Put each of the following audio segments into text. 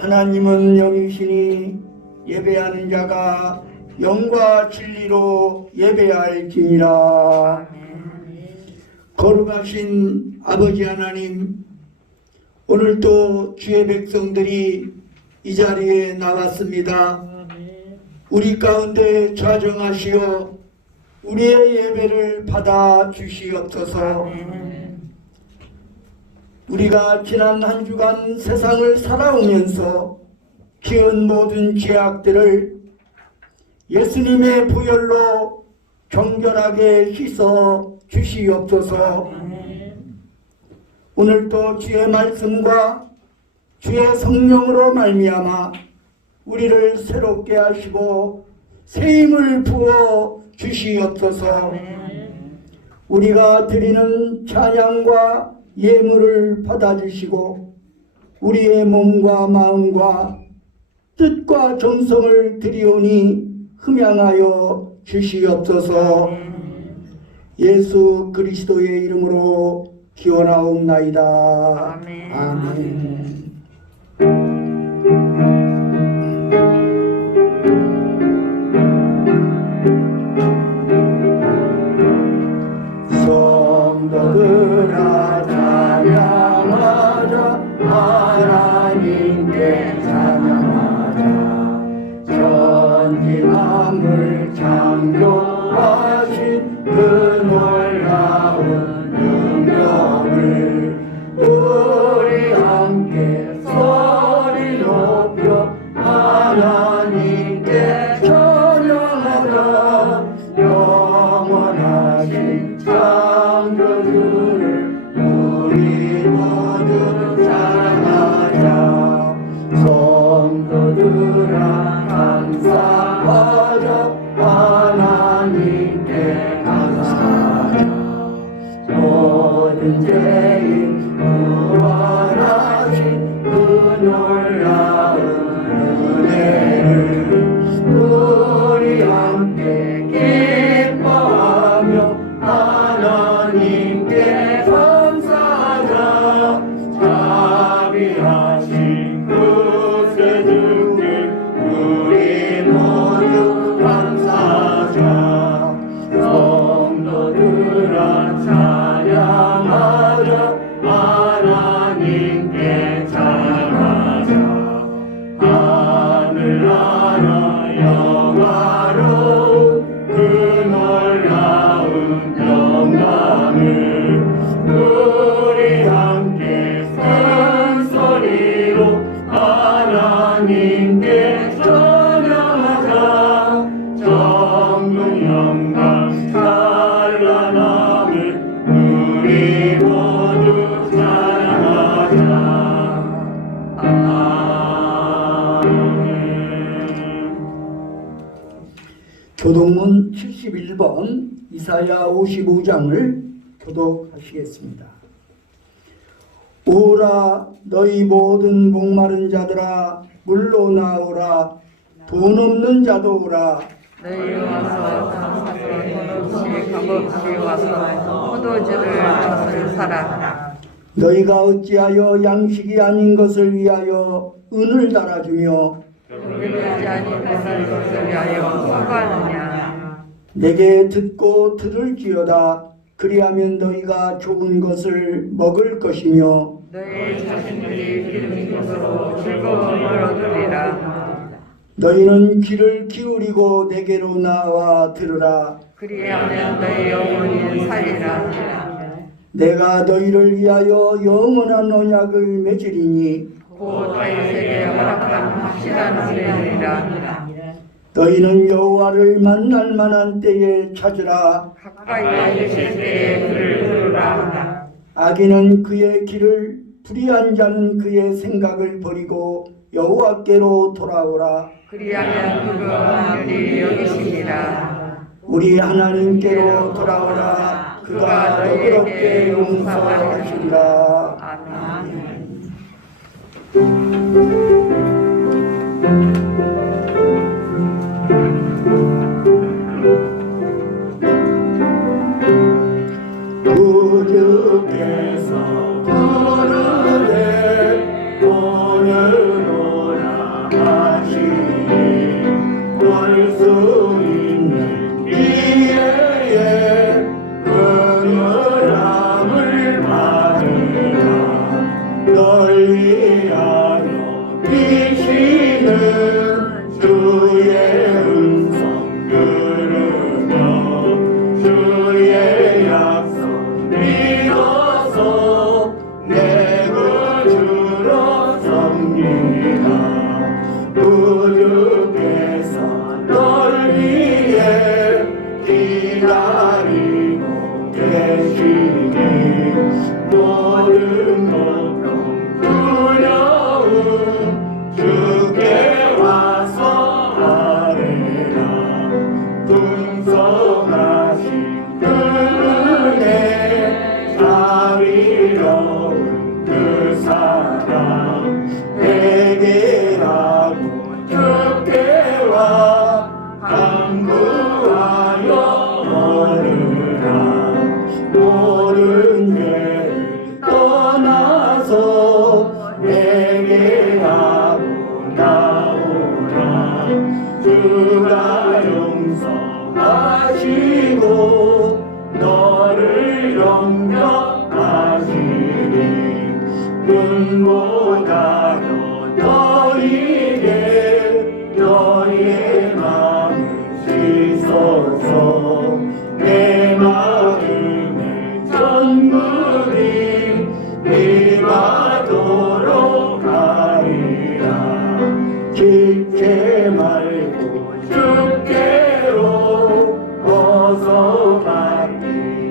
하나님은 영이시니 예배하는 자가 영과 진리로 예배할지니라. 거룩하신 아버지 하나님, 오늘도 주의 백성들이 이 자리에 나왔습니다. 우리 가운데 좌정하시어 우리의 예배를 받아 주시옵소서. 우리가 지난 한 주간 세상을 살아오면서 지은 모든 죄악들을 예수님의 보혈로 정결하게 씻어 주시옵소서. 오늘도 주의 말씀과 주의 성령으로 말미암아 우리를 새롭게 하시고 새 힘을 부어 주시옵소서. 우리가 드리는 찬양과 예물을 받아주시고 우리의 몸과 마음과 뜻과 정성을 드리오니 흠양하여 주시옵소서. 예수 그리스도의 이름으로 기원하옵나이다. 아멘. 성도들아 찬양하자, 하나님께 찬양하자. 천지 만물 창조하신 그 놀라운 능력을 우리 함께 소리 높여 하나님께 찬양하자. 영원하신 창조주를 우리 모두 찬양하자. 성도들아 감사하자, 하나님께 감사하자. 모든 죄인 구원하신 그 놀라운 은혜를 우리 함께 기뻐하며 하나님께 감사하자. 자비하신 그새 주님 우리 모두 감사하자. 성도들아 찬양하자, 하나님께 찬양하자. 하늘나라 영화로운 그 놀라운 영광을 우리 함께 큰 소리로 하나님께 찬양하자. 정금 영광 찬란함을 우리 모두 찬양하자. 교독문 71번 이사야 55장을 교독하시겠습니다. 오라 너희 모든 목마른 자들아 물로 나오라. 돈 없는 자도 오라. 너희 와서 장사에 값없이 값없이 와서 포도주를 젖을 사라. 너희가 어찌하여 양식이 아닌 것을 위하여 은을 달아주며 의뢰하지 아닌 것을 위하여 수고하느냐. 내게 듣고 들을지어다. 그리하면 너희가 좋은 것을 먹을 것이며 너희 자신들이 기름 것으로 즐거움을 얻으리라. 너희는 귀를 기울이고 내게로 나와 들으라. 그리하면 너희 영혼이 살리라. 내가 너희를 위하여 영원한 언약을 맺으리니 곧 다윗에게 허락한 확실한 은혜니라. 너희는 여호와를 만날 만한 때에 찾으라. 가까이 계실 때에 그를 부르라. 악인은 그의 길을, 불의한 자는 그의 생각을 버리고 여호와께로 돌아오라. 그리하면 그가 긍휼히 여기시니라. 우리 하나님께로 돌아오라. 그가 너그럽게 용서하시리라. 아멘. 구주께서 부르되 오늘 있습니다. 구주께서 너를 위해 기다리고 계시니 모든 걱정 두려움 주께 와서 아뢰라. 풍성하신 그 은혜 자비로운 그 사랑 회개하고 주께 와 간구하여 오르라. 모든 죄를 떠나서 회개하고 나오라. 주가 용서하시고 너를 영접하시니 눈보다도 더 이게 너희의 마음을 씻어서 내 마음의 천국이 임하도록 하리라. 지체 말고 주께로 어서 밖에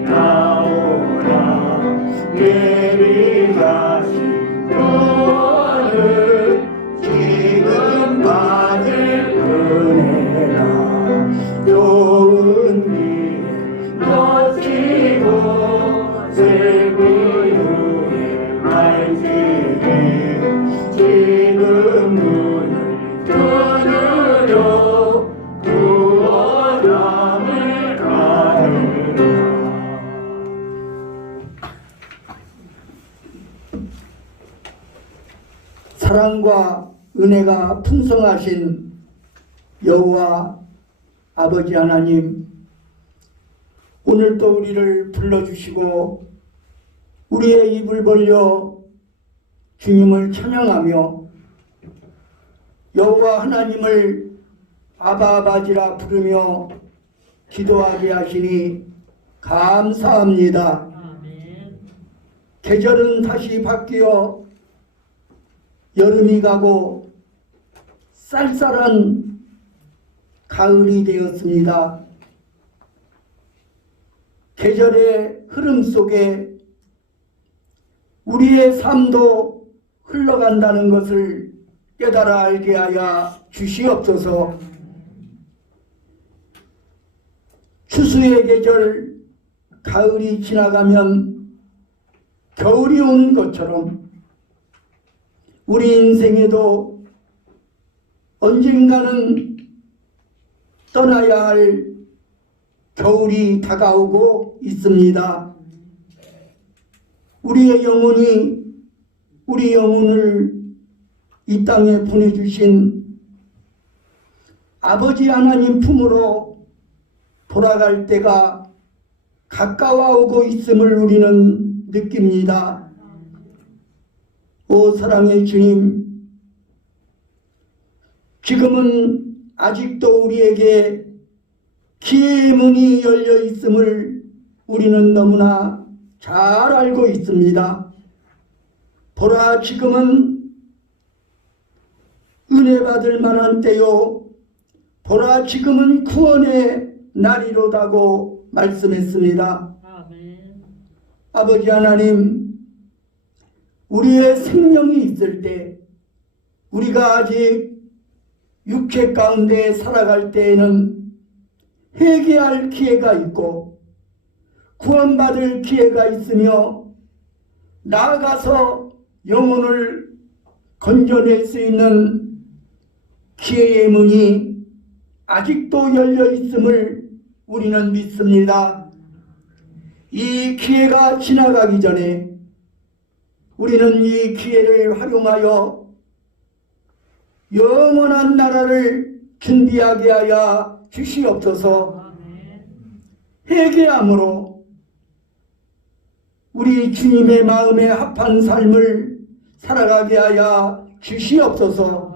나오라. 예비하신 구원을 지금 받을 은혜라. 좋은 길에 놓치고 슬픈 후에 말지니 지금 문을 두드려 구원함을 받으라. 사랑과 은혜가 풍성하신 여호와 아버지 하나님, 오늘도 우리를 불러주시고 우리의 입을 벌려 주님을 찬양하며 여호와 하나님을 아바아바지라 부르며 기도하게 하시니 감사합니다. 계절은 다시 바뀌어 여름이 가고 쌀쌀한 가을이 되었습니다. 계절의 흐름 속에 우리의 삶도 흘러간다는 것을 깨달아 알게 하여 주시옵소서. 추수의 계절 가을이 지나가면 겨울이 오는 것처럼 우리 인생에도 언젠가는 떠나야 할 겨울이 다가오고 있습니다. 우리의 영혼이 우리 영혼을 이 땅에 보내주신 아버지 하나님 품으로 돌아갈 때가 가까워오고 있음을 우리는 느낍니다. 오 사랑의 주님, 지금은 아직도 우리에게 기회의 문이 열려 있음을 우리는 너무나 잘 알고 있습니다. 보라, 지금은 은혜 받을 만한 때요, 보라 지금은 구원의 날이로다고 말씀했습니다. 아멘. 아버지 하나님, 우리의 생명이 있을 때, 우리가 아직 육체 가운데 살아갈 때에는 회개할 기회가 있고 구원받을 기회가 있으며 나아가서 영혼을 건져낼 수 있는 기회의 문이 아직도 열려 있음을 우리는 믿습니다. 이 기회가 지나가기 전에 우리는 이 기회를 활용하여 영원한 나라를 준비하게 하여 주시옵소서. 회개함으로 우리 주님의 마음에 합한 삶을 살아가게 하여 주시옵소서.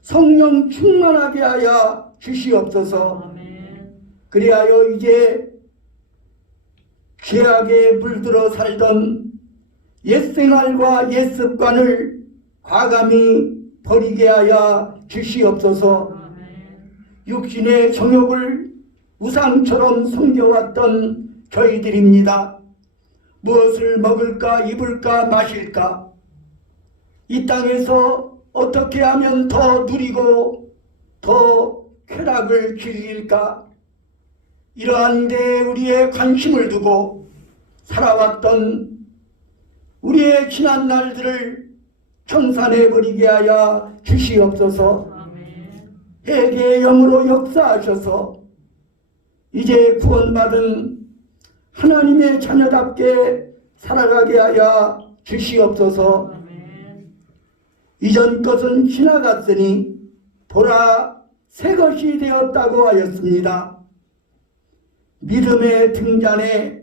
성령 충만하게 하여 주시옵소서. 그리하여 이제 죄악에 물들어 살던 옛생활과 옛습관을 과감히 버리게 하여 주시옵소서. 육신의 정욕을 우상처럼 섬겨왔던 저희들입니다. 무엇을 먹을까, 입을까, 마실까? 이 땅에서 어떻게 하면 더 누리고 더 쾌락을 즐길까? 이러한 데 우리의 관심을 두고 살아왔던 우리의 지난 날들을 청산해버리게 하여 주시옵소서. 회개의 영으로 역사하셔서 이제 구원받은 하나님의 자녀답게 살아가게 하여 주시옵소서. 이전 것은 지나갔으니 보라 새 것이 되었다고 하였습니다. 믿음의 등잔에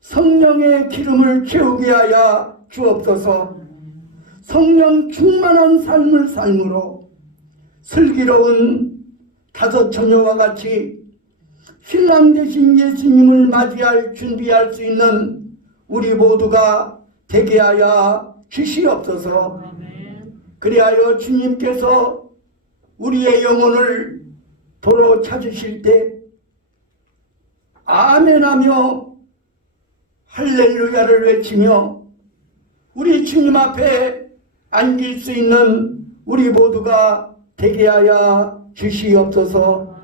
성령의 기름을 채우게 하여 주옵소서. 성령 충만한 삶을 삶으로 슬기로운 다섯 처녀와 같이 신랑 되신 예수님을 맞이할 준비할 수 있는 우리 모두가 되게 하여 주시옵소서. 그리하여 주님께서 우리의 영혼을 도로 찾으실 때 아멘하며 할렐루야를 외치며 우리 주님 앞에 앉을 수 있는 우리 모두가 되게 하여 주시옵소서.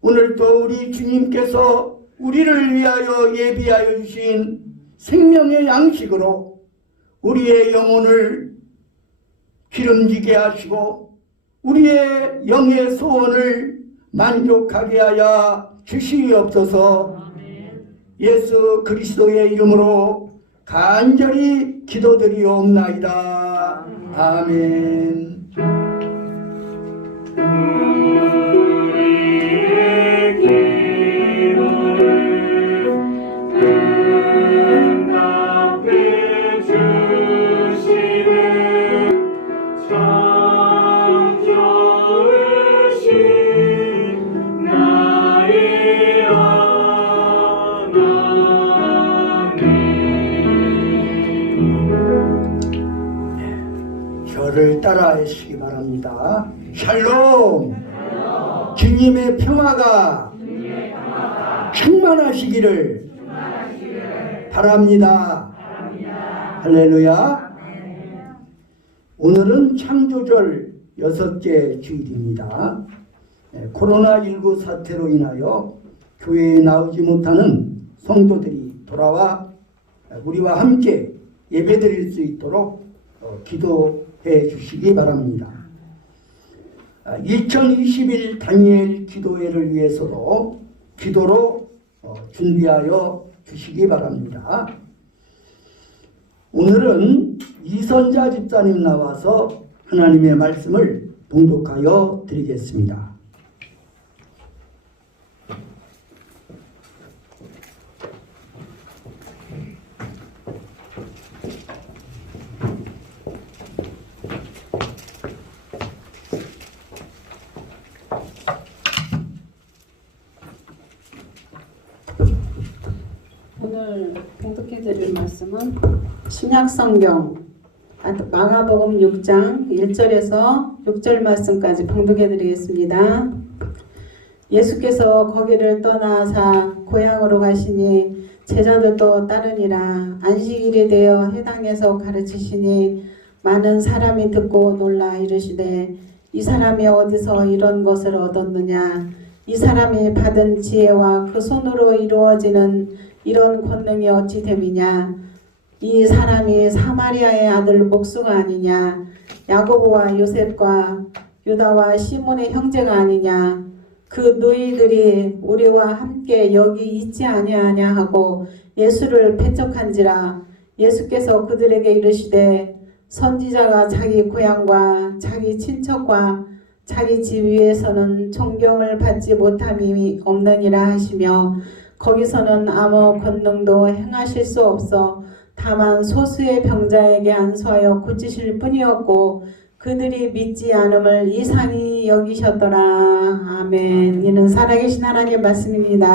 오늘도 우리 주님께서 우리를 위하여 예비하여 주신 생명의 양식으로 우리의 영혼을 기름지게 하시고 우리의 영의 소원을 만족하게 하여 주시옵소서. 예수 그리스도의 이름으로 간절히 기도드리옵나이다. 아멘. 우리의 기도를 응답해 주시는 창조주신 나의 하나님. 저를 따라하시기 바랍니다. 샬롬. 주님의 평화가 충만하시기를 바랍니다. 할렐루야. 오늘은 창조절 6째 주일입니다. 코로나19 사태로 인하여 교회에 나오지 못하는 성도들이 돌아와 우리와 함께 예배드릴 수 있도록 기도해 주시기 바랍니다. 2021 다니엘 기도회를 위해서도 기도로 준비하여 주시기 바랍니다. 오늘은 이선자 집사님 나와서 하나님의 말씀을 봉독하여 드리겠습니다. 오늘 봉독해드릴 말씀은 신약성경 마가복음 6장 1절에서 6절 말씀까지 봉독해드리겠습니다. 예수께서 거기를 떠나사 고향으로 가시니 제자들도 따르니라. 안식일이 되어 회당에서 가르치시니 많은 사람이 듣고 놀라 이르시되 이 사람이 어디서 이런 것을 얻었느냐. 이 사람이 받은 지혜와 그 손으로 이루어지는 이런 권능이 어찌 됨이냐. 이 사람이 사마리아의 아들 목수가 아니냐. 야고보와 요셉과 유다와 시몬의 형제가 아니냐. 그 너희들이 우리와 함께 여기 있지 아니하냐 하고 예수를 배척한지라. 예수께서 그들에게 이르시되 선지자가 자기 고향과 자기 친척과 자기 집 위에서는 존경을 받지 못함이 없느니라 하시며 거기서는 아무 권능도 행하실 수 없어 다만 소수의 병자에게 안수하여 고치실 뿐이었고 그들이 믿지 않음을 이상히 여기셨더라. 아멘. 이는 살아계신 하나님의 말씀입니다.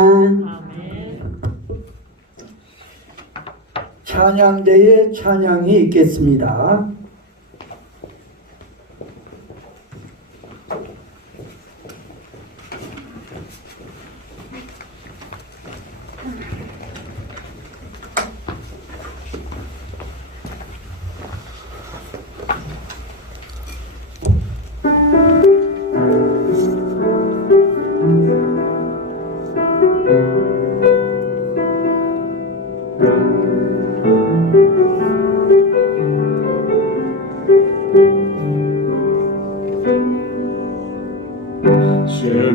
찬양대에 찬양이 있겠습니다.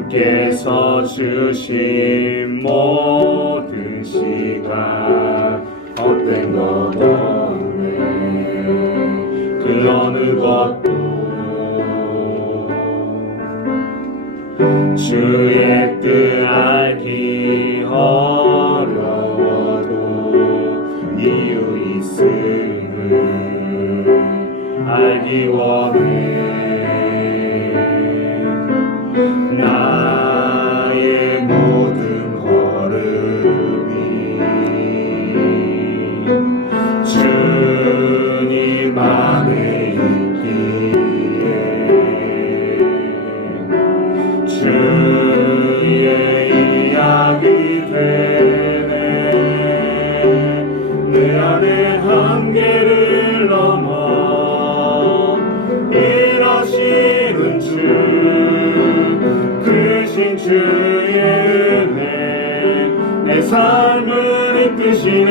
주께서 주신 모든 시간 헛된 것 없네. 그 어느 것도 주의 뜻 알기 어려워도 이유 있음을 알기 원해. 나의 모든 걸음이 주님 안에 있기에 주의 이야기 되네. 내 안에 한계를 넘어 일하시는 주 크신 주의 은혜 내 삶을 이끄시네.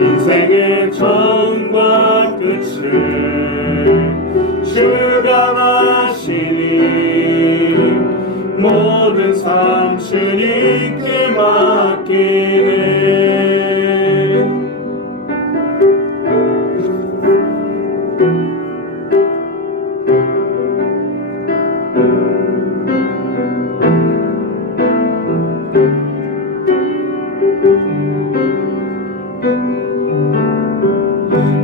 인생의 처음과 끝을 주가 하시니 모든 삶 주님께 맡기네.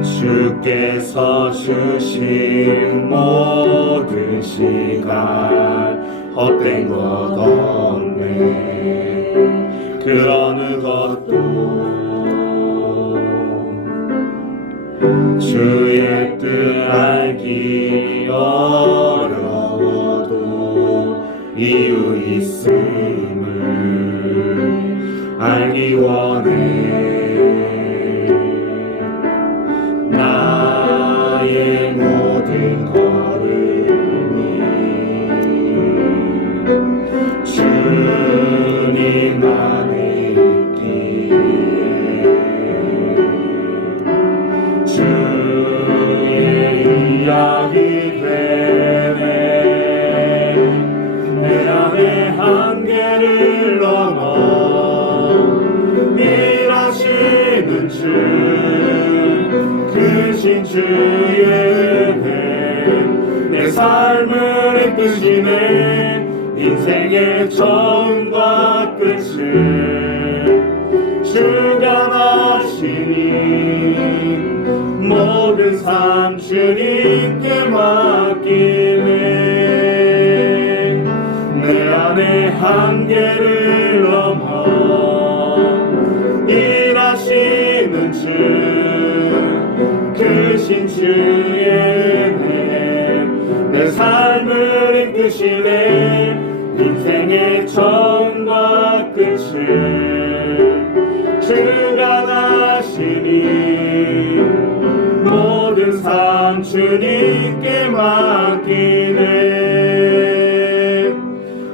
주께서 주신 모든 시간 헛된 것 없네. 그 어느 것도 주의 뜻 알기 어려워도 이유 있음을 알기 원해. 나의 모든 걸음이 주님 안에 있기에 주의 이야기 되네. 내 안에 한계를 넘어 일하시는 주 크신 주의 은혜 내 삶을 이끄시네. 인생의 처음과 끝을 주가 하시니 모든 삶 주님께 맡기네. 내 안에 한계를 넘어 일하시는 주 크신 주의 은혜 내 삶을 이끄시네. 인생의 처음과 끝을 주가 하시니 모든 삶 주님께 맡기네.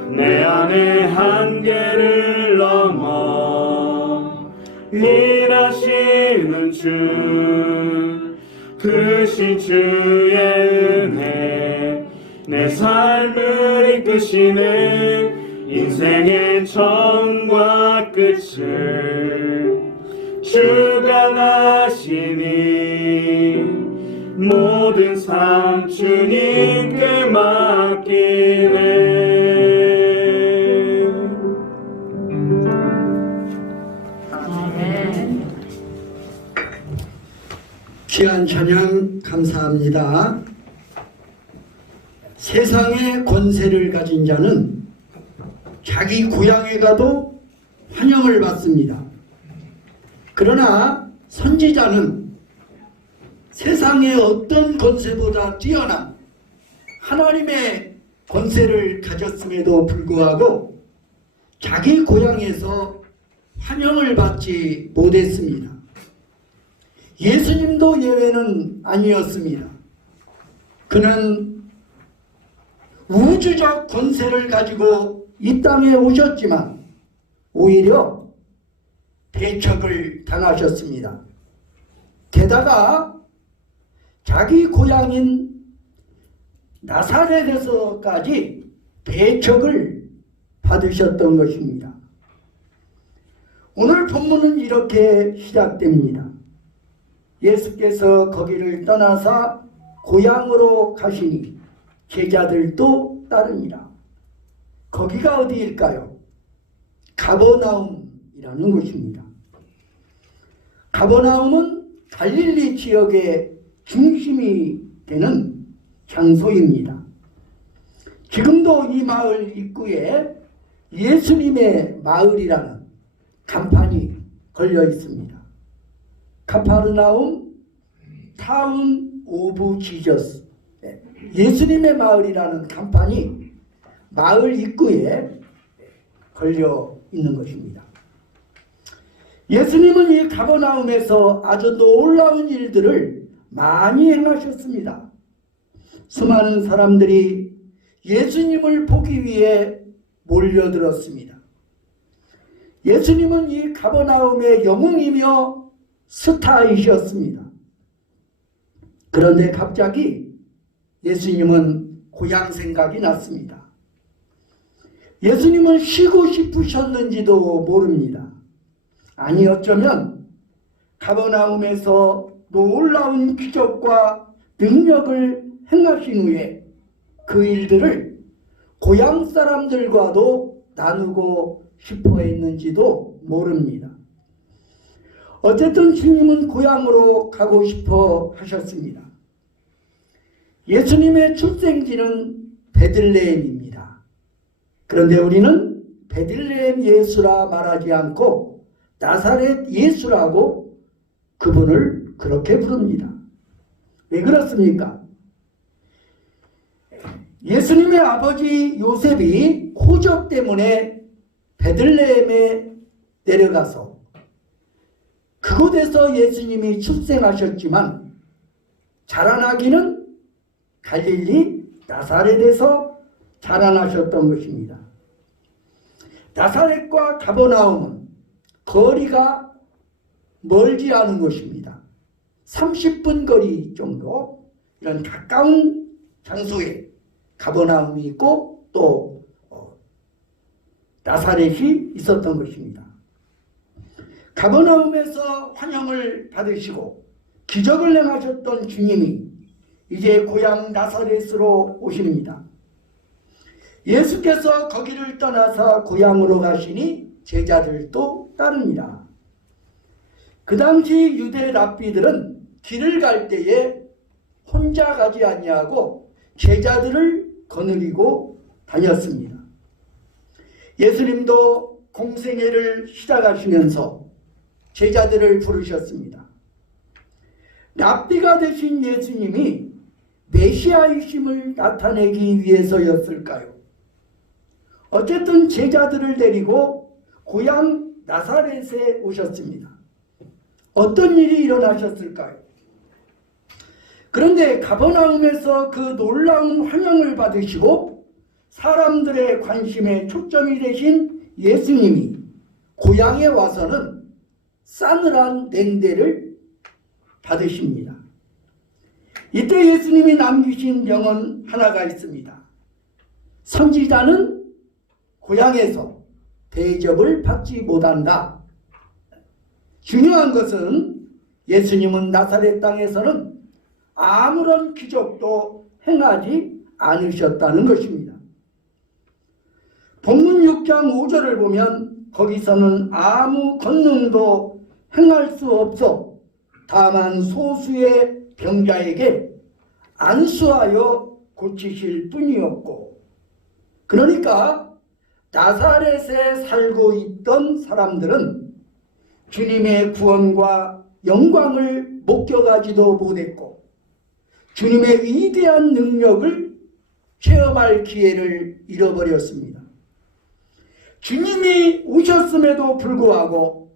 내 안에 한계를 넘어 일하시는 주 크신 주의 은혜 내 삶을 이끄시네. 인생의 처음과 끝을 주가 하시니 모든 삶 주님께 맡기네. 귀한 찬양 감사합니다. 세상의 권세를 가진 자는 자기 고향에 가도 환영을 받습니다. 그러나 선지자는 세상의 어떤 권세보다 뛰어난 하나님의 권세를 가졌음에도 불구하고 자기 고향에서 환영을 받지 못했습니다. 예수님도 예외는 아니었습니다. 그는 우주적 권세를 가지고 이 땅에 오셨지만 오히려 배척을 당하셨습니다. 게다가 자기 고향인 나사렛에서까지 배척을 받으셨던 것입니다. 오늘 본문은 이렇게 시작됩니다. 예수께서 거기를 떠나사 고향으로 가시니 제자들도 따르니라. 거기가 어디일까요? 가버나움이라는 곳입니다. 가버나움은 갈릴리 지역의 중심이 되는 장소입니다. 지금도 이 마을 입구에 예수님의 마을이라는 간판이 걸려 있습니다. 카파르나움 타운 오브 지저스, 예수님의 마을이라는 간판이 마을 입구에 걸려 있는 것입니다. 예수님은 이 가버나움에서 아주 놀라운 일들을 많이 행하셨습니다. 수많은 사람들이 예수님을 보기 위해 몰려들었습니다. 예수님은 이 가버나움의 영웅이며 스타이셨습니다. 그런데 갑자기 예수님은 고향 생각이 났습니다. 예수님은 쉬고 싶으셨는지도 모릅니다. 아니 어쩌면 가버나움에서 놀라운 기적과 능력을 행하신 후에 그 일들을 고향 사람들과도 나누고 싶어 했는지도 모릅니다. 어쨌든 주님은 고향으로 가고 싶어 하셨습니다. 예수님의 출생지는 베들레헴입니다. 그런데 우리는 베들레헴 예수라 말하지 않고 나사렛 예수라고 그분을 그렇게 부릅니다. 왜 그렇습니까? 예수님의 아버지 요셉이 호적 때문에 베들레헴에 내려가서 그곳에서 예수님이 출생하셨지만 자라나기는 갈릴리 나사렛에서 자라나셨던 것입니다. 나사렛과 가버나움은 거리가 멀지 않은 곳입니다. 30분 거리 정도 이런 가까운 장소에 가버나움이 있고 또 나사렛이 있었던 것입니다. 가버나움에서 환영을 받으시고 기적을 행하셨던 주님이 이제 고향 나사렛으로 오십니다. 예수께서 거기를 떠나서 고향으로 가시니 제자들도 따릅니다. 그 당시 유대 랍비들은 길을 갈 때에 혼자 가지 아니하고 제자들을 거느리고 다녔습니다. 예수님도 공생애를 시작하시면서 제자들을 부르셨습니다. 랍비가 되신 예수님이 메시아이심을 나타내기 위해서였을까요? 어쨌든 제자들을 데리고 고향 나사렛에 오셨습니다. 어떤 일이 일어나셨을까요? 그런데 가버나움에서 그 놀라운 환영을 받으시고 사람들의 관심의 초점이 되신 예수님이 고향에 와서는 싸늘한 냉대를 받으십니다. 이때 예수님이 남기신 명언 하나가 있습니다. 선지자는 고향에서 대접을 받지 못한다. 중요한 것은 예수님은 나사렛 땅에서는 아무런 기적도 행하지 않으셨다는 것입니다. 본문 6장 5절을 보면 거기서는 아무 권능도 행할 수 없어 다만 소수의 병자에게 안수하여 고치실 뿐이었고, 그러니까 나사렛에 살고 있던 사람들은 주님의 구원과 영광을 목격하지도 못했고 주님의 위대한 능력을 체험할 기회를 잃어버렸습니다. 주님이 오셨음에도 불구하고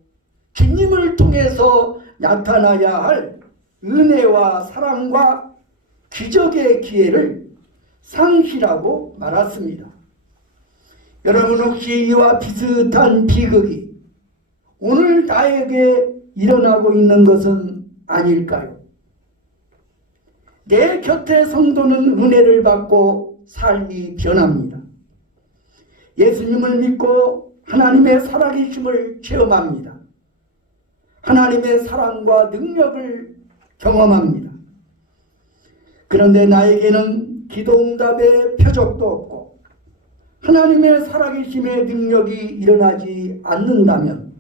주님을 통해서 나타나야 할 은혜와 사랑과 기적의 기회를 상실하고 말았습니다. 여러분 혹시 이와 비슷한 비극이 오늘 나에게 일어나고 있는 것은 아닐까요? 내 곁에 성도는 은혜를 받고 삶이 변합니다. 예수님을 믿고 하나님의 살아계심을 체험합니다. 하나님의 사랑과 능력을 경험합니다. 그런데 나에게는 기도응답의 표적도 없고 하나님의 살아계심의 능력이 일어나지 않는다면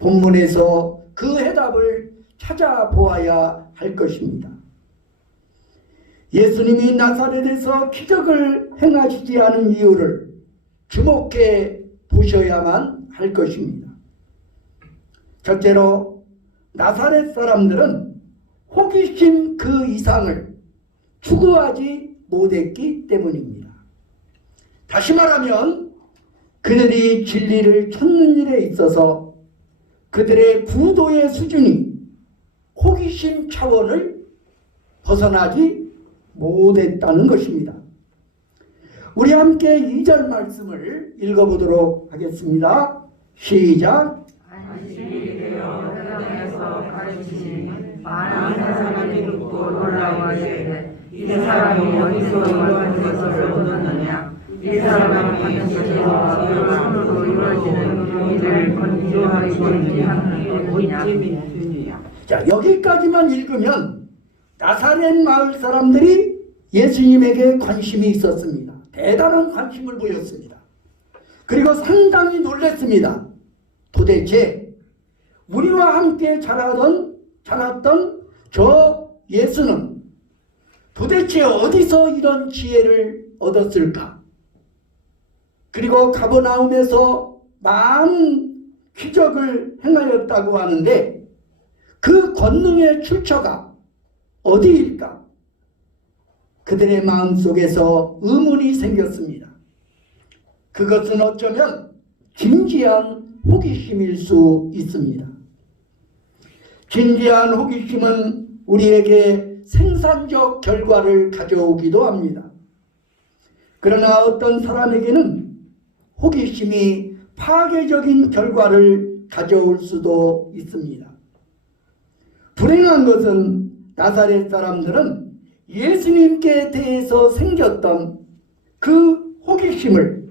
본문에서 그 해답을 찾아보아야 할 것입니다. 예수님이 나사렛에서 기적을 행하시지 않은 이유를 주목해 보셔야만 할 것입니다. 첫째로 나사렛 사람들은 호기심 그 이상을 추구하지 못했기 때문입니다. 다시 말하면 그들이 진리를 찾는 일에 있어서 그들의 구도의 수준이 호기심 차원을 벗어나지 못했다는 것입니다. 우리 함께 2절 말씀을 읽어보도록 하겠습니다. 시작. 안식이 되어 회당에서 가르치니 많은 사람이 듣고 놀라워 이르되 이 사람이 어디서 이런 것을 얻었느냐. 이 사람이 현실과 손으로 이루어지는 일을 건조하고 하는 것이냐. 자, 여기까지만 읽으면 나사렛 마을 사람들이 예수님에게 관심이 있었습니다. 대단한 관심을 보였습니다. 그리고 상당히 놀랐습니다. 도대체 우리와 함께 자랐던 저 예수는 도대체 어디서 이런 지혜를 얻었을까? 그리고 가버나움에서 많은 기적을 행하였다고 하는데 그 권능의 출처가 어디일까? 그들의 마음속에서 의문이 생겼습니다. 그것은 어쩌면 진지한 호기심일 수 있습니다. 진지한 호기심은 우리에게 생산적 결과를 가져오기도 합니다. 그러나 어떤 사람에게는 호기심이 파괴적인 결과를 가져올 수도 있습니다. 불행한 것은 나사렛 사람들은 예수님께 대해서 생겼던 그 호기심을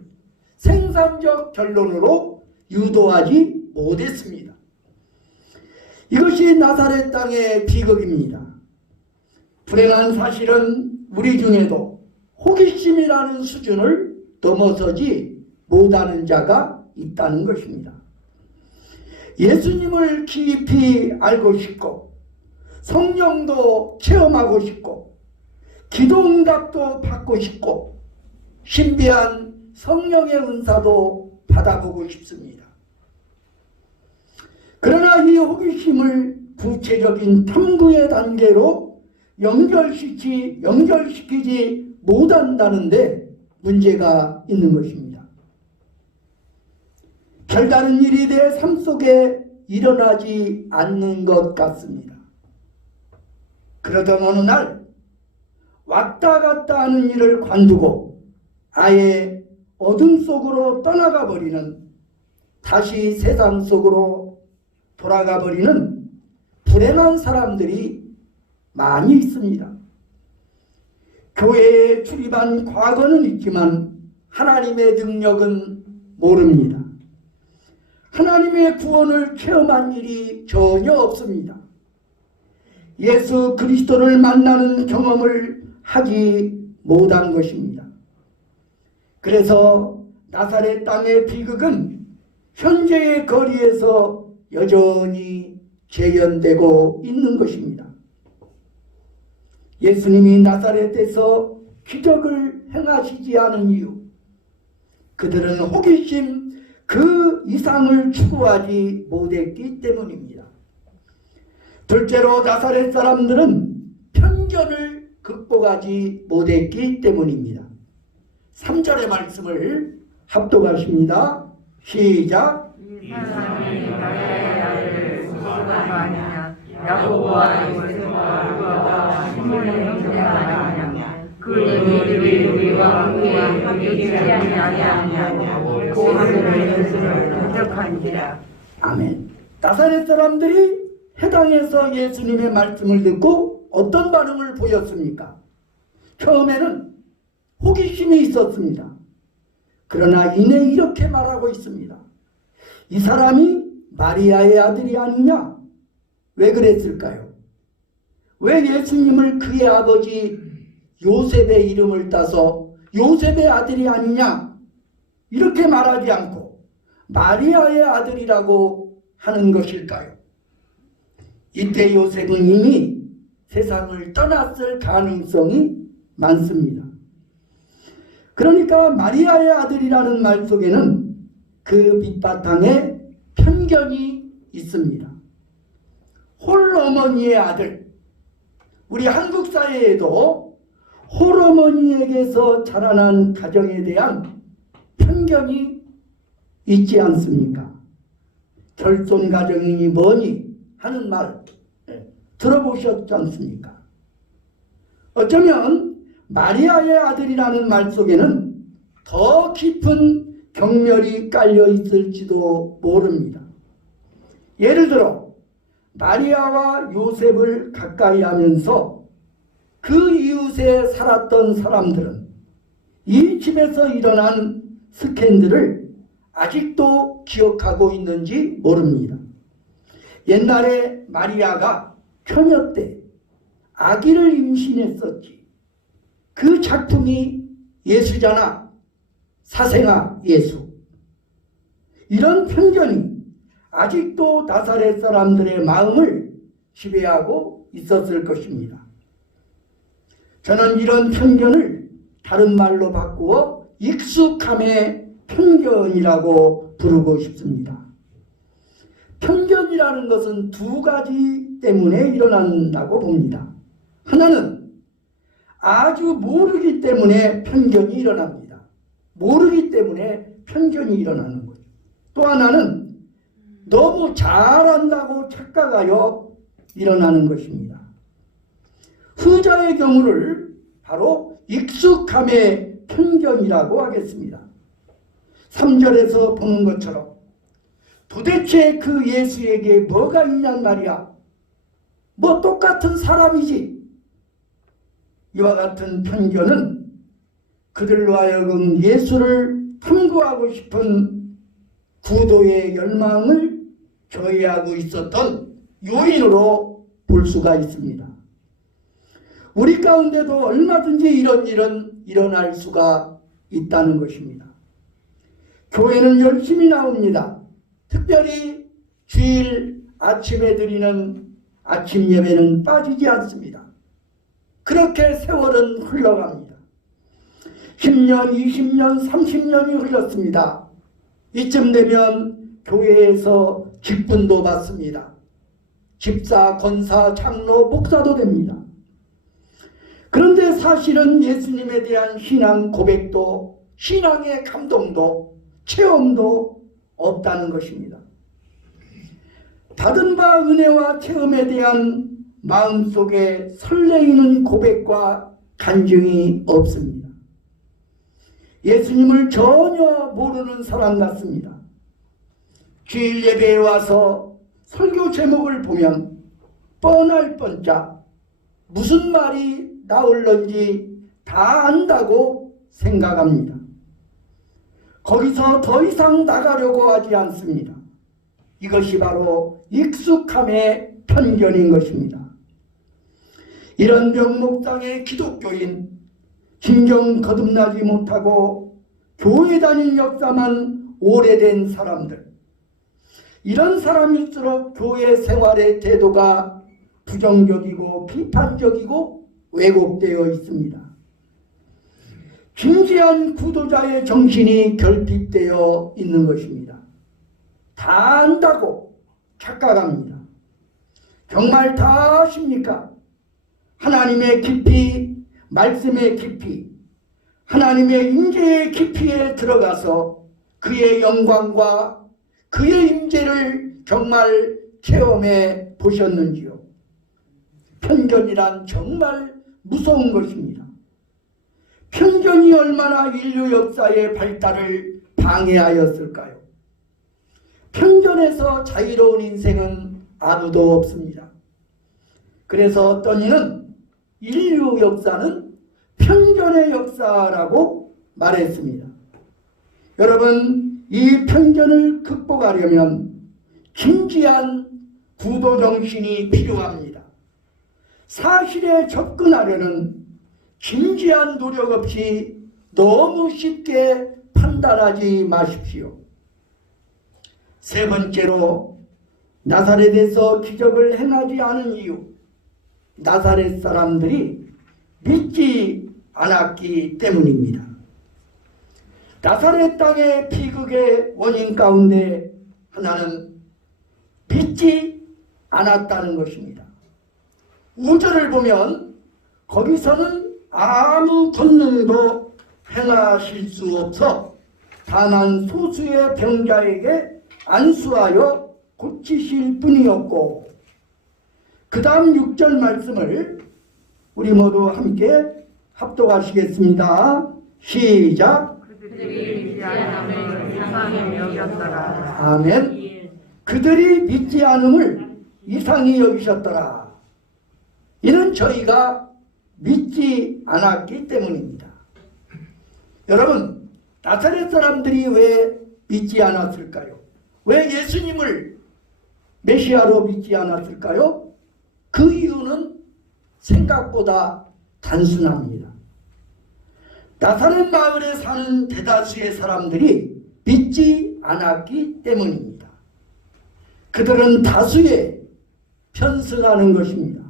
생산적 결론으로 유도하지 못했습니다. 이것이 나사렛 땅의 비극입니다. 불행한 사실은 우리 중에도 호기심이라는 수준을 넘어서지 못하는 자가 있다는 것입니다. 예수님을 깊이 알고 싶고 성령도 체험하고 싶고 기도응답도 받고 싶고 신비한 성령의 은사도 받아보고 싶습니다. 그러나 이 호기심을 구체적인 탐구의 단계로 연결시키지 못한다는데 문제가 있는 것입니다. 별다른 일이 내 삶 속에 일어나지 않는 것 같습니다. 그러던 어느 날 왔다 갔다 하는 일을 관두고 아예 어둠 속으로 떠나가 버리는, 다시 세상 속으로 돌아가 버리는 불행한 사람들이 많이 있습니다. 교회에 출입한 과거는 있지만 하나님의 능력은 모릅니다. 하나님의 구원을 체험한 일이 전혀 없습니다. 예수 그리스도를 만나는 경험을 하지 못한 것입니다. 그래서 나사렛 땅의 비극은 현재의 거리에서 여전히 재현되고 있는 것입니다. 예수님이 나사렛에서 기적을 행하시지 않은 이유, 그들은 호기심 그 이상을 추구하지 못했기 때문입니다. 둘째로 나사렛 사람들은 편견을 극복하지 못했기 때문입니다. 3절의 말씀을 합독하십니다. 시작. 이 사람이 나의 아들 수가 아니냐. 야고보와 요셉과 루아와 시몬의 형제가 아니냐. 그 이들이 우리와 함께 여기지 아니하냐. 그 하늘의 예수를 대적한지라. 아멘. 나사렛 사람들이 해당에서 예수님의 말씀을 듣고 어떤 반응을 보였습니까? 처음에는 호기심이 있었습니다. 그러나 이내 이렇게 말하고 있습니다. 이 사람이 마리아의 아들이 아니냐? 왜 그랬을까요? 왜 예수님을 그의 아버지 요셉의 이름을 따서 요셉의 아들이 아니냐? 이렇게 말하지 않고 마리아의 아들이라고 하는 것일까요? 이때 요셉은 이미 세상을 떠났을 가능성이 많습니다. 그러니까 마리아의 아들이라는 말 속에는 그 밑바탕에 편견이 있습니다. 홀어머니의 아들, 우리 한국 사회에도 홀어머니에게서 자라난 가정에 대한 편견이 있지 않습니까? 결손 가정이니 뭐니 하는 말 들어보셨지 않습니까? 어쩌면 마리아의 아들이라는 말 속에는 더 깊은 경멸이 깔려 있을지도 모릅니다. 예를 들어 마리아와 요셉을 가까이 하면서 그 이웃에 살았던 사람들은 이 집에서 일어난 스캔들을 아직도 기억하고 있는지 모릅니다. 옛날에 마리아가 처녀 때 아기를 임신했었지. 그 작품이 예수잖아. 사생아 예수. 이런 편견이 아직도 나사렛 사람들의 마음을 지배하고 있었을 것입니다. 저는 이런 편견을 다른 말로 바꾸어 익숙함의 편견이라고 부르고 싶습니다. 편견이라는 것은 두 가지 때문에 일어난다고 봅니다. 하나는 아주 모르기 때문에 편견이 일어납니다. 모르기 때문에 편견이 일어나는 거죠. 또 하나는 너무 잘한다고 착각하여 일어나는 것입니다. 후자의 경우를 바로 익숙함의 편견이라고 하겠습니다. 3절에서 보는 것처럼 도대체 그 예수에게 뭐가 있냔 말이야. 뭐 똑같은 사람이지. 이와 같은 편견은 그들로 하여금 예수를 탐구하고 싶은 구도의 열망을 저해하고 있었던 요인으로 볼 수가 있습니다. 우리 가운데도 얼마든지 이런 일은 일어날 수가 있다는 것입니다. 교회는 열심히 나옵니다. 특별히 주일 아침에 드리는 아침 예배는 빠지지 않습니다. 그렇게 세월은 흘러갑니다. 10년, 20년, 30년이 흘렀습니다. 이쯤 되면 교회에서 직분도 받습니다. 집사, 권사, 장로, 목사도 됩니다. 그런데 사실은 예수님에 대한 신앙 고백도 신앙의 감동도 체험도 없다는 것입니다. 받은 바 은혜와 체험에 대한 마음속에 설레이는 고백과 간증이 없습니다. 예수님을 전혀 모르는 사람 같습니다. 주일 예배에 와서 설교 제목을 보면 뻔할 뻔짜 무슨 말이 나올런지 다 안다고 생각합니다. 거기서 더 이상 나가려고 하지 않습니다. 이것이 바로 익숙함의 편견인 것입니다. 이런 명목상의 기독교인, 심정 거듭나지 못하고 교회 다닌 역사만 오래된 사람들, 이런 사람일수록 교회 생활의 태도가 부정적이고 비판적이고 왜곡되어 있습니다. 진지한 구도자의 정신이 결핍되어 있는 것입니다. 다 안다고 착각합니다. 정말 다 아십니까? 하나님의 깊이, 말씀의 깊이, 하나님의 임재의 깊이에 들어가서 그의 영광과 그의 임재를 정말 체험해 보셨는지요? 편견이란 정말 무서운 것입니다. 편견이 얼마나 인류 역사의 발달을 방해하였을까요? 편견에서 자유로운 인생은 아무도 없습니다. 그래서 어떤 이는 인류 역사는 편견의 역사라고 말했습니다. 여러분, 이 편견을 극복하려면 진지한 구도정신이 필요합니다. 사실에 접근하려는 진지한 노력 없이 너무 쉽게 판단하지 마십시오. 세 번째로, 나사렛에서 기적을 행하지 않은 이유, 나사렛 사람들이 믿지 않았기 때문입니다. 나사렛 땅의 비극의 원인 가운데 하나는 믿지 않았다는 것입니다. 5절을 보면 거기서는 아무 권능도 행하실 수 없어 다만 소수의 병자에게 안수하여 고치실 뿐이었고, 그 다음 6절 말씀을 우리 모두 함께 합독하시겠습니다. 시작. 그들이 믿지 않음을 이상히 여겼더라. 아멘. 그들이 믿지 않음을 이상히 여기셨더라. 이는 저희가 믿지 않았기 때문입니다. 여러분, 나사렛 사람들이 왜 믿지 않았을까요? 왜 예수님을 메시아로 믿지 않았을까요? 그 이유는 생각보다 단순합니다. 나사렛 마을에 사는 대다수의 사람들이 믿지 않았기 때문입니다. 그들은 다수에 편승하는 것입니다.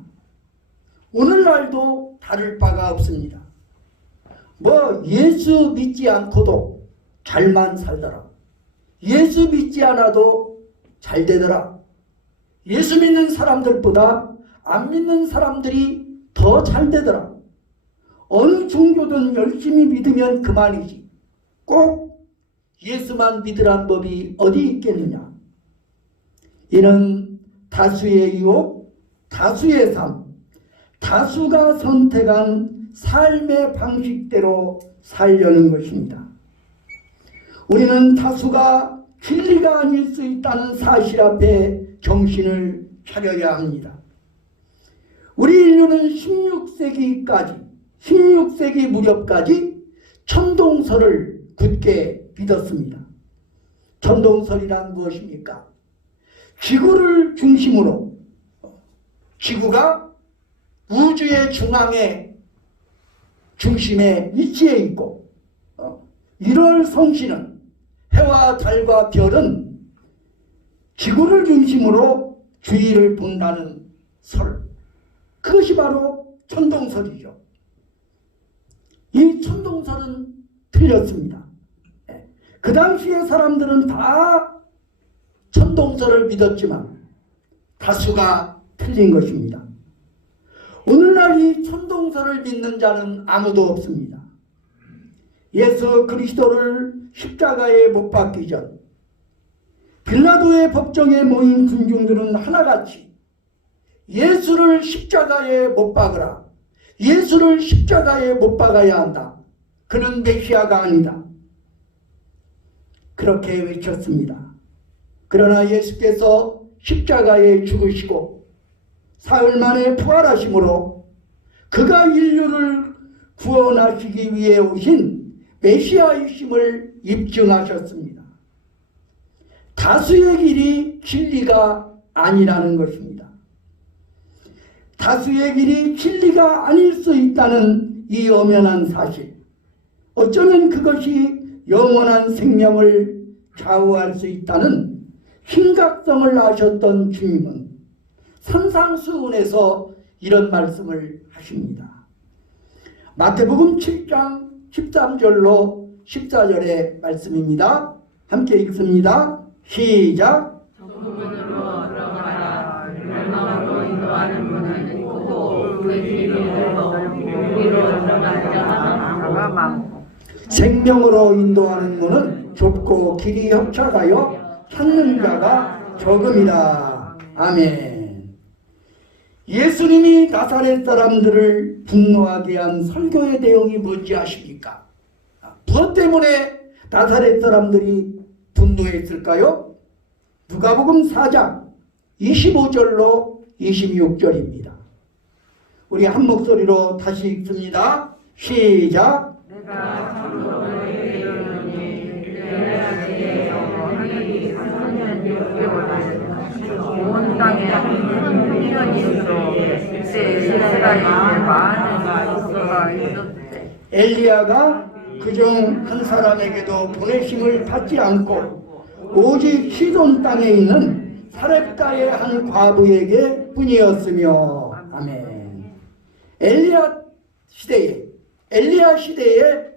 오늘날도 다를 바가 없습니다. 예수 믿지 않고도 잘만 살더라. 예수 믿지 않아도 잘 되더라. 예수 믿는 사람들보다 안 믿는 사람들이 더 잘 되더라. 어느 종교든 열심히 믿으면 그만이지. 꼭 예수만 믿으란 법이 어디 있겠느냐. 이는 다수의 유혹, 다수의 삶, 다수가 선택한 삶의 방식대로 살려는 것입니다. 우리는 다수가 진리가 아닐 수 있다는 사실 앞에 정신을 차려야 합니다. 우리 인류는 16세기 무렵까지 천동설을 굳게 믿었습니다. 천동설이란 무엇입니까? 지구를 중심으로, 지구가 우주의 중심에 위치해 있고, 1월 성신은 해와 달과 별은 지구를 중심으로 주위를 본다는 설, 그것이 바로 천동설이죠. 이 천동설은 틀렸습니다. 그 당시의 사람들은 다 천동설을 믿었지만 다수가 틀린 것입니다. 오늘날 이 천동설을 믿는 자는 아무도 없습니다. 예수 그리스도를 십자가에 못 박기 전 빌라도의 법정에 모인 군중들은 하나같이 예수를 십자가에 못 박으라. 예수를 십자가에 못 박아야 한다. 그는 메시아가 아니다. 그렇게 외쳤습니다. 그러나 예수께서 십자가에 죽으시고 사흘 만에 부활하심으로 그가 인류를 구원하시기 위해 오신 메시아이심을 입증하셨습니다. 다수의 길이 진리가 아니라는 것입니다. 다수의 길이 진리가 아닐 수 있다는 이 엄연한 사실, 어쩌면 그것이 영원한 생명을 좌우할 수 있다는 심각성을 아셨던 주님은 산상수훈에서 이런 말씀을 하십니다. 마태복음 7장 13절로 14절의 말씀입니다. 함께 읽습니다. 시작. 정문으로 들어가라. 멸망으로 인도하는 문은 크고 그 길이로 들어가는 자가 많고 생명으로 인도하는 문은 좁고 길이 협착하여 찾는 자가 적음이다. 아멘. 예수님이 나사렛 사람들을 분노하게 한 설교의 내용이 뭔지 아십니까? 무엇 때문에 나사렛 사람들이 분노했을까요? 누가복음 4장 25절로 26절입니다. 우리 한 목소리로 다시 읽습니다. 시작. 내가 참으로 너희에게 이르노니 내 이스라엘에 많은 가수가 있었대. 엘리야가 그중 한 사람에게도 보내심을 받지 않고 오직 시돈 땅에 있는 사렙다의 한 과부에게 뿐이었으며. 아멘. 엘리야 시대에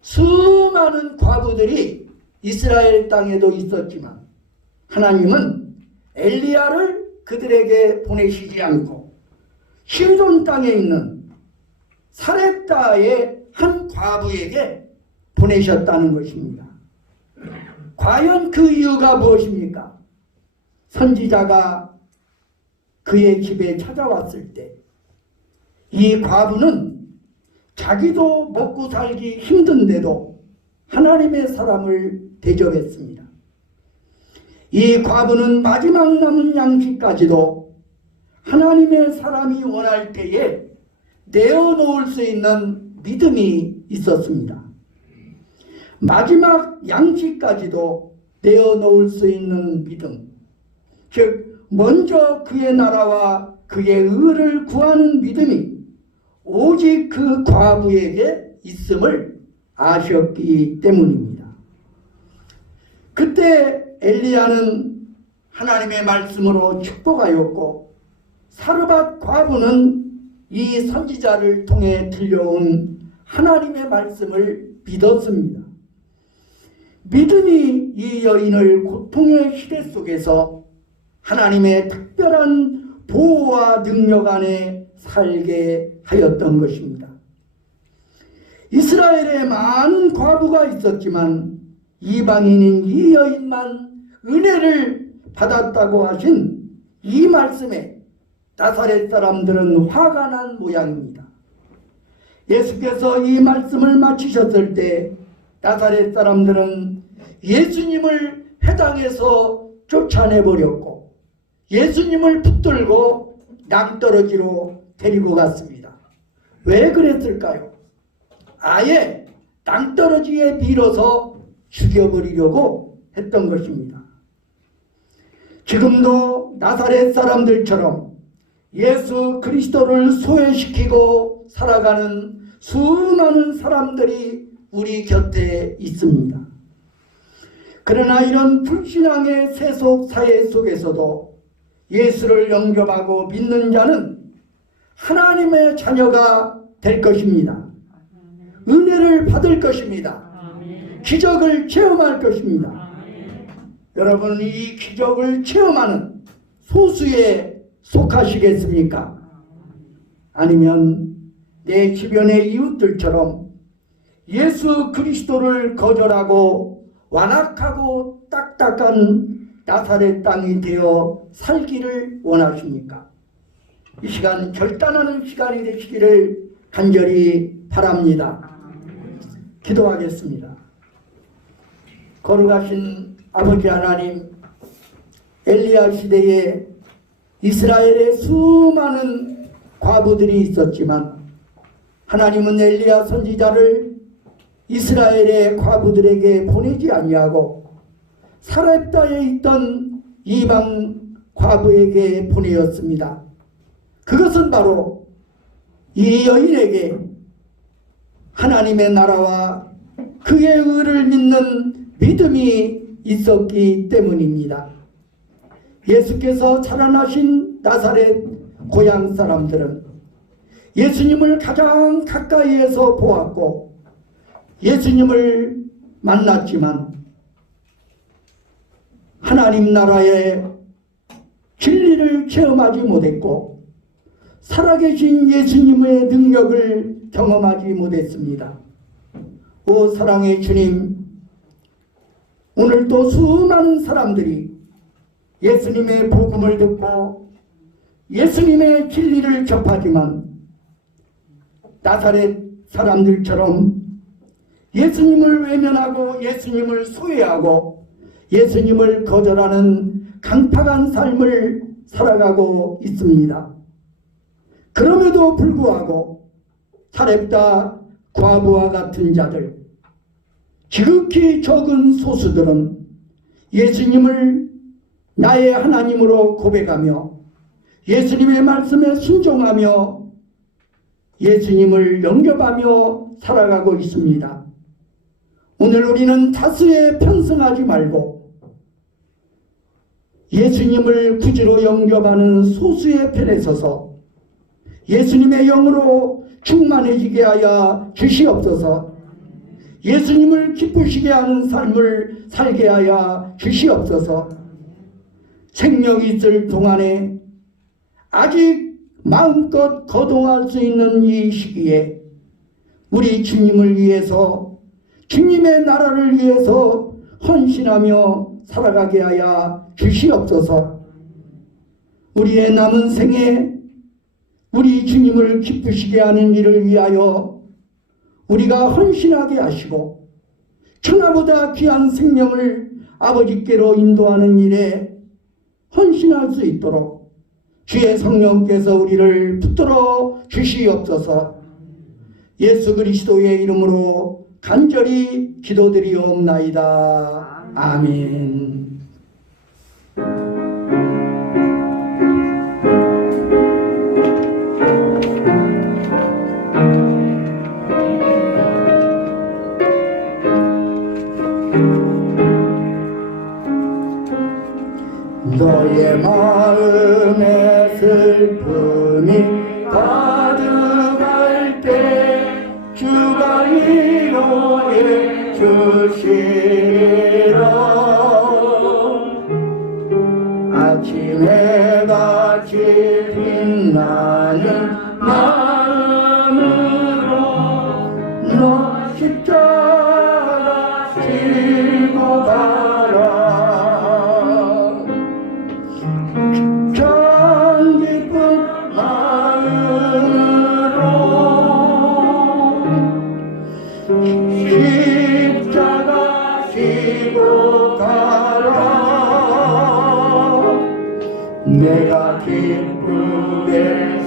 수많은 과부들이 이스라엘 땅에도 있었지만 하나님은 엘리야를 그들에게 보내시지 않고 시돈 땅에 있는 사렙다의 한 과부에게 보내셨다는 것입니다. 과연 그 이유가 무엇입니까? 선지자가 그의 집에 찾아왔을 때 이 과부는 자기도 먹고 살기 힘든데도 하나님의 사람을 대접했습니다. 이 과부는 마지막 남은 양식까지도 하나님의 사람이 원할 때에 내어놓을 수 있는 믿음이 있었습니다. 마지막 양식까지도 내어놓을 수 있는 믿음, 즉 먼저 그의 나라와 그의 의를 구하는 믿음이 오직 그 과부에게 있음을 아셨기 때문입니다. 그때 엘리야는 하나님의 말씀으로 축복하였고 사르밧 과부는 이 선지자를 통해 들려온 하나님의 말씀을 믿었습니다. 믿음이 이 여인을 고통의 시대 속에서 하나님의 특별한 보호와 능력 안에 살게 하였던 것입니다. 이스라엘에 많은 과부가 있었지만 이방인인 이 여인만 은혜를 받았다고 하신 이 말씀에 나사렛 사람들은 화가 난 모양입니다. 예수께서 이 말씀을 마치셨을 때 나사렛 사람들은 예수님을 회당에서 쫓아내버렸고 예수님을 붙들고 낭떠러지로 데리고 갔습니다. 왜 그랬을까요? 아예 낭떠러지에 밀어서 죽여버리려고 했던 것입니다. 지금도 나사렛 사람들처럼 예수 그리스도를 소외시키고 살아가는 수많은 사람들이 우리 곁에 있습니다. 그러나 이런 불신앙의 세속 사회 속에서도 예수를 영접하고 믿는 자는 하나님의 자녀가 될 것입니다. 은혜를 받을 것입니다. 기적을 체험할 것입니다. 여러분, 이 기적을 체험하는 소수에 속하시겠습니까? 아니면 내 주변의 이웃들처럼 예수 그리스도를 거절하고 완악하고 딱딱한 나사렛 땅이 되어 살기를 원하십니까? 이 시간 결단하는 시간이 되시기를 간절히 바랍니다. 기도하겠습니다. 거룩하신 아버지 하나님, 엘리야 시대에 이스라엘에 수많은 과부들이 있었지만 하나님은 엘리야 선지자를 이스라엘의 과부들에게 보내지 아니하고 사렙다에 있던 이방 과부에게 보내었습니다. 그것은 바로 이 여인에게 하나님의 나라와 그의 의를 믿는 믿음이 있었기 때문입니다. 예수께서 자라나신 나사렛 고향 사람들은 예수님을 가장 가까이에서 보았고 예수님을 만났지만 하나님 나라의 진리를 체험하지 못했고 살아계신 예수님의 능력을 경험하지 못했습니다. 오 사랑의 주님, 오늘도 수많은 사람들이 예수님의 복음을 듣고 예수님의 진리를 접하지만 나사렛 사람들처럼 예수님을 외면하고 예수님을 소외하고 예수님을 거절하는 강팍한 삶을 살아가고 있습니다. 그럼에도 불구하고 사렙다 과부와 같은 자들, 지극히 적은 소수들은 예수님을 나의 하나님으로 고백하며 예수님의 말씀에 순종하며 예수님을 영접하며 살아가고 있습니다. 오늘 우리는 다수에 편승하지 말고 예수님을 구주로 영접하는 소수의 편에 서서 예수님의 영으로 충만해지게 하여 주시옵소서. 예수님을 기쁘시게 하는 삶을 살게 하여 주시옵소서. 생명이 있을 동안에 아직 마음껏 거동할 수 있는 이 시기에 우리 주님을 위해서, 주님의 나라를 위해서 헌신하며 살아가게 하여 주시옵소서. 우리의 남은 생에 우리 주님을 기쁘시게 하는 일을 위하여 우리가 헌신하게 하시고 천하보다 귀한 생명을 아버지께로 인도하는 일에 헌신할 수 있도록 주의 성령께서 우리를 붙들어 주시옵소서. 예수 그리스도의 이름으로 간절히 기도드리옵나이다. 아멘. 너의 마음에 슬픔이 가득할 때 주가 위로해 주시리라. 아침에 같이 빛나는 마음으로 너 십자가 지고 가라. 참 기쁜 마음으로 십자가 지고 가라. 내가 기쁘게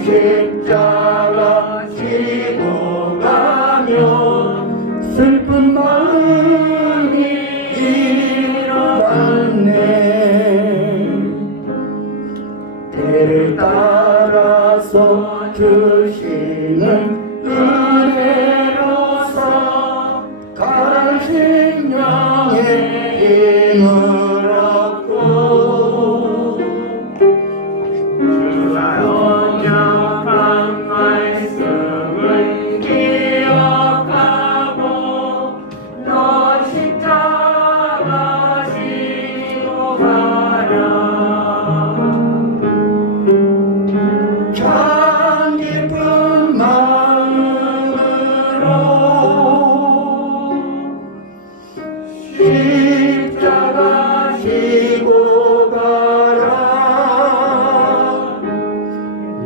십자가 지고 가면 슬픈 마음이 일어났네. 때를 따라서 주시는 은혜로서 가난 심령에 힘을 얻고 주가 언약한 말씀을 기억하고 너 십자가 지고 가라. 참 기쁜 마음으로 십자가 지고 가라.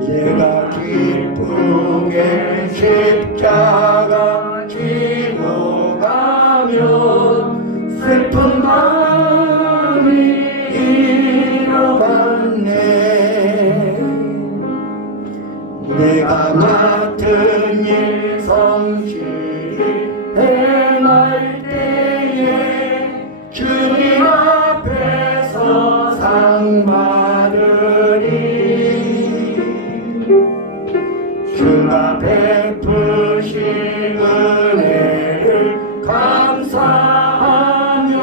내가 기쁘게 십자가 지고 가면 슬픈 마음이 잃어갔네. 내가 맡은 일 성실히 행할 때에 주님 앞에서 상 받으리. 주가 베푸신 은혜를 감사하며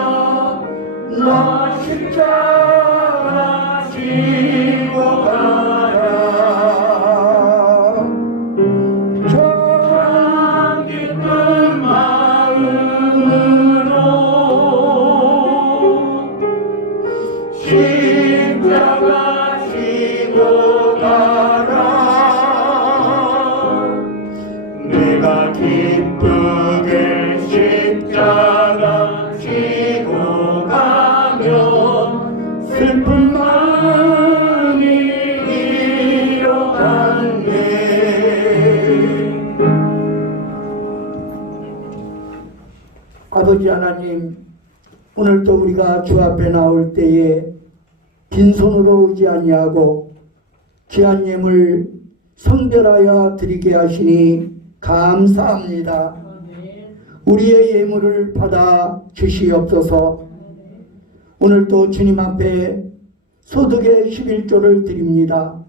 너 십자가 지고 가라. 참 기쁜 마음으로 십자가 지고 가라. 내가 기쁘게 십자가 지고 가면 슬픈 마음이 잃어갔네. 아버지 하나님, 오늘도 우리가 주 앞에 나올 때에 빈손으로 오지 아니하고 귀한 예물 성별하여 드리게 하시니 감사합니다. 우리의 예물을 받아 주시옵소서. 오늘도 주님 앞에 소득의 11조를 드립니다.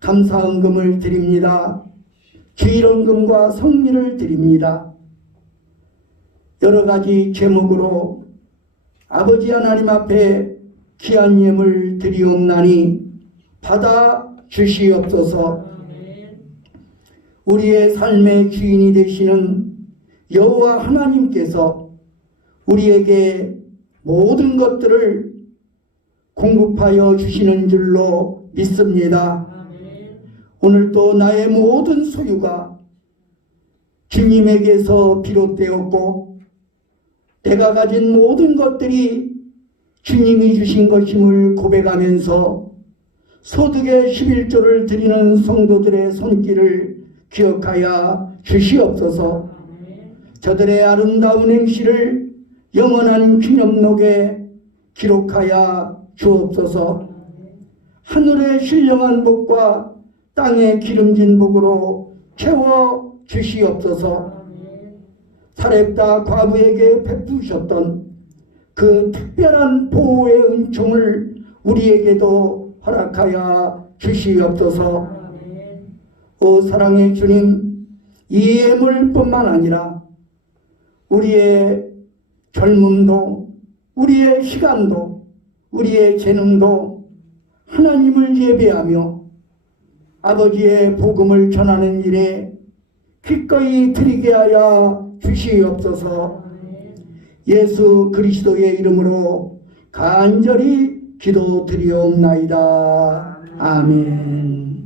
감사헌금을 드립니다. 주일원금과 성미를 드립니다. 여러 가지 제목으로 아버지 하나님 앞에 귀한 예물 드리옵나니 받아 주시옵소서. 우리의 삶의 주인이 되시는 여호와 하나님께서 우리에게 모든 것들을 공급하여 주시는 줄로 믿습니다. 오늘도 나의 모든 소유가 주님에게서 비롯되었고 내가 가진 모든 것들이 주님이 주신 것임을 고백하면서 소득의 11조를 드리는 성도들의 손길을 기억하여 주시옵소서. 저들의 아름다운 행실을 영원한 기념록에 기록하여 주옵소서. 하늘의 신령한 복과 땅의 기름진 복으로 채워 주시옵소서. 사렙다 과부에게 베푸셨던 그 특별한 보호의 은총을 우리에게도 허락하여 주시옵소서. 오 사랑의 주님, 이 예물뿐만 아니라 우리의 젊음도, 우리의 시간도, 우리의 재능도 하나님을 예배하며 아버지의 복음을 전하는 일에 기꺼이 드리게 하여 주시옵소서. 예수 그리스도의 이름으로 간절히 기도드리옵나이다. 아멘.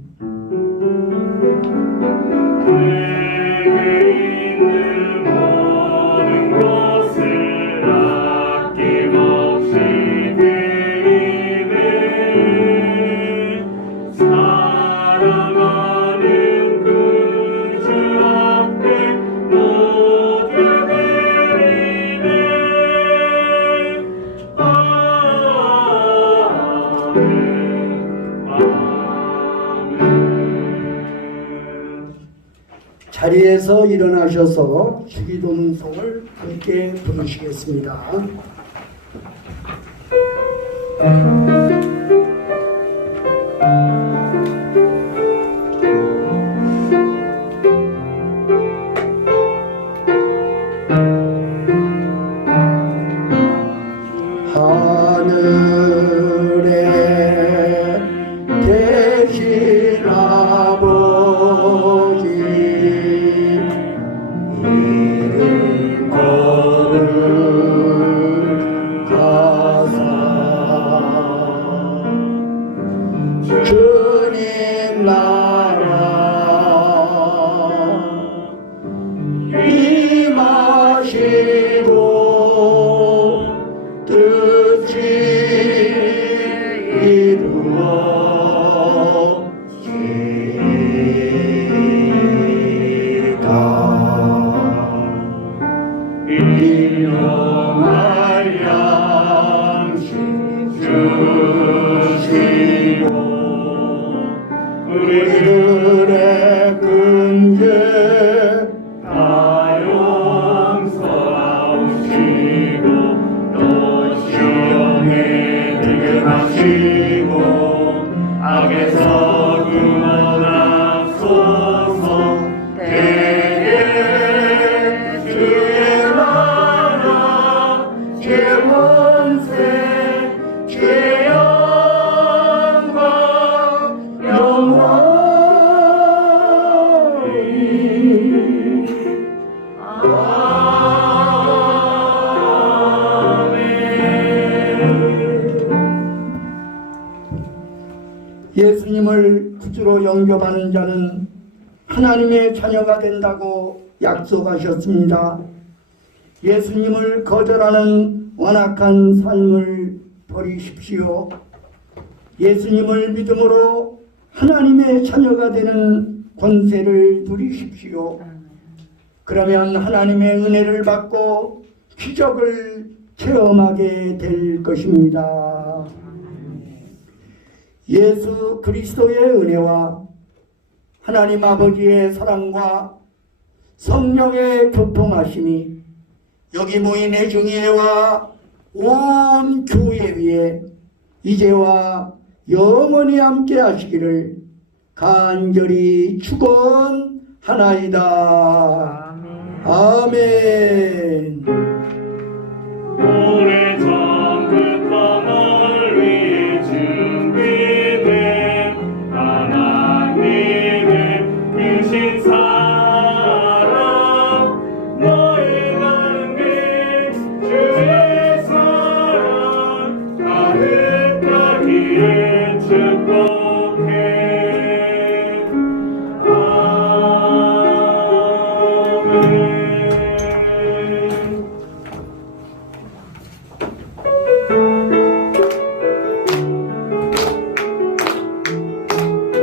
자리에서 일어나셔서 주기도문송을 함께 부르시겠습니다. 주님 나라 임하시고 뜻이 이루어지다. 일용할 양식 주시고 우리들의 근죄 다 용서하시고 또 시험에 들게 하시고 악에서 구원하소서. 대개 주의 나라 죄원세 죄 영광 영원히 예수님을 구주로 영접하는 자는 하나님의 자녀가 된다고 약속하셨습니다. 예수님을 거절하는 완악한 삶을 버리십시오. 예수님을 믿음으로 하나님의 자녀가 되는 권세를 누리십시오. 그러면 하나님의 은혜를 받고 기적을 체험하게 될 것입니다. 예수 그리스도의 은혜와 하나님 아버지의 사랑과 성령의 교통하심이 여기 모인 애중예와 온 교회 위에 이제와 영원히 함께 하시기를 간절히 축원합니다. 하나이다. 아멘. 오래전부터 널 위해 준비된 하나님의 크신 사랑